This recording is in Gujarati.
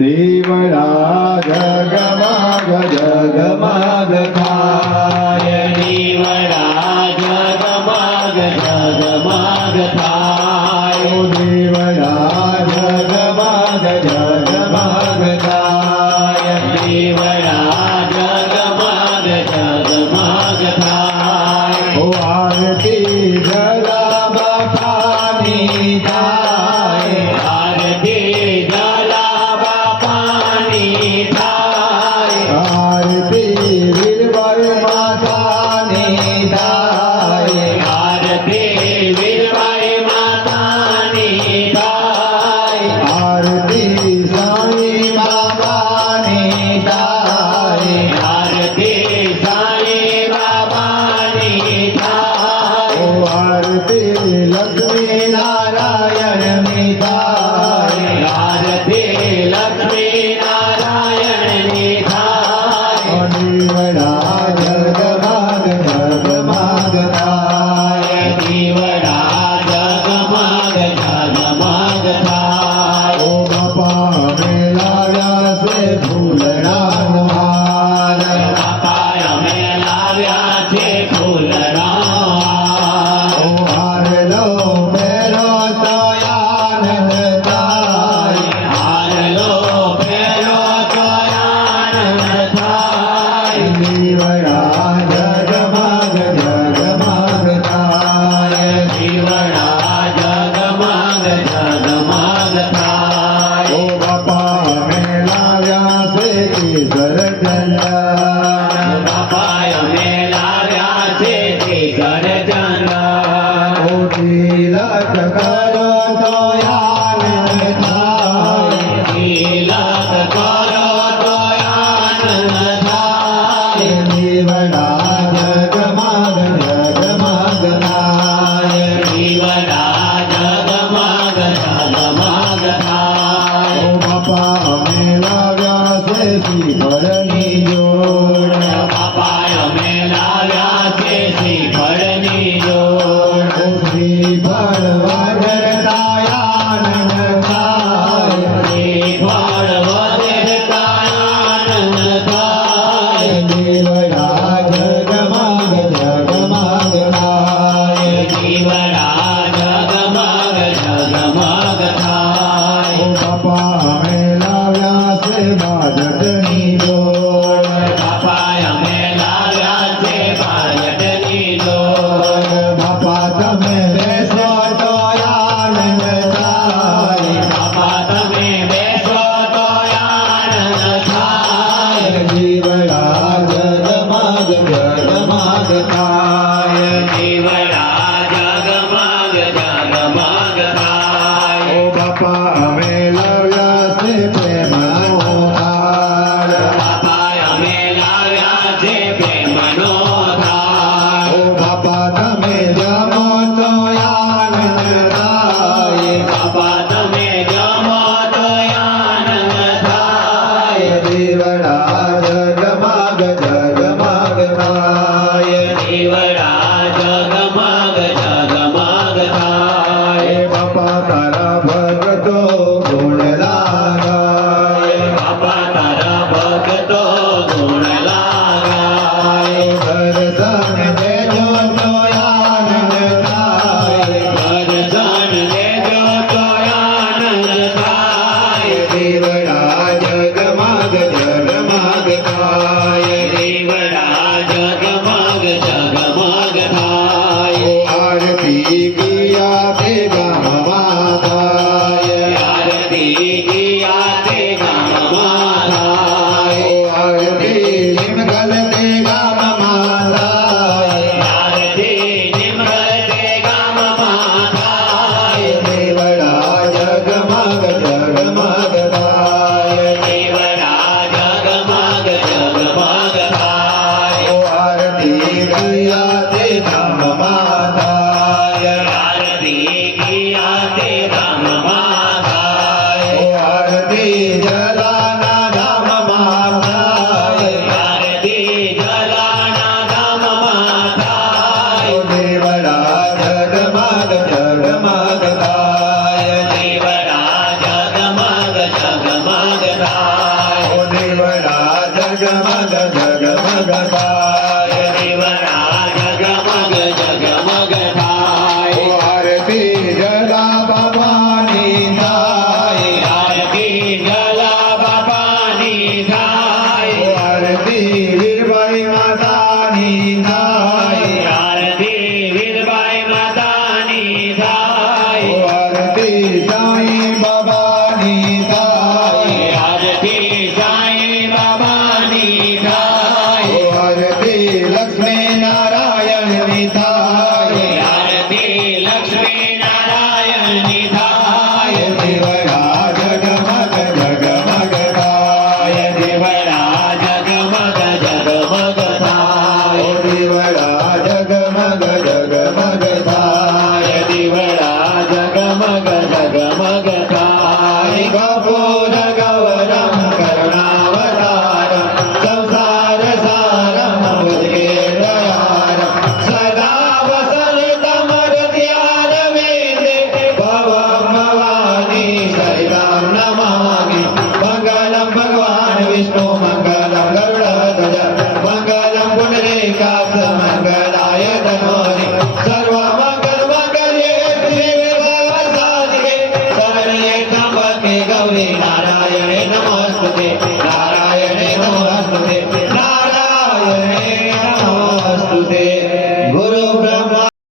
દેવડા જગમાગ જગમાગ થાય દેવડા જગમાગ જગમાગ થાય દેવડા જગમાગ જગમાગ થાય દેવડા જગમાગ જગમાગ થાય ઓ આરતી જગા બાપાની થાય કરો તો યાદ થાય લીલા Lord. Ah.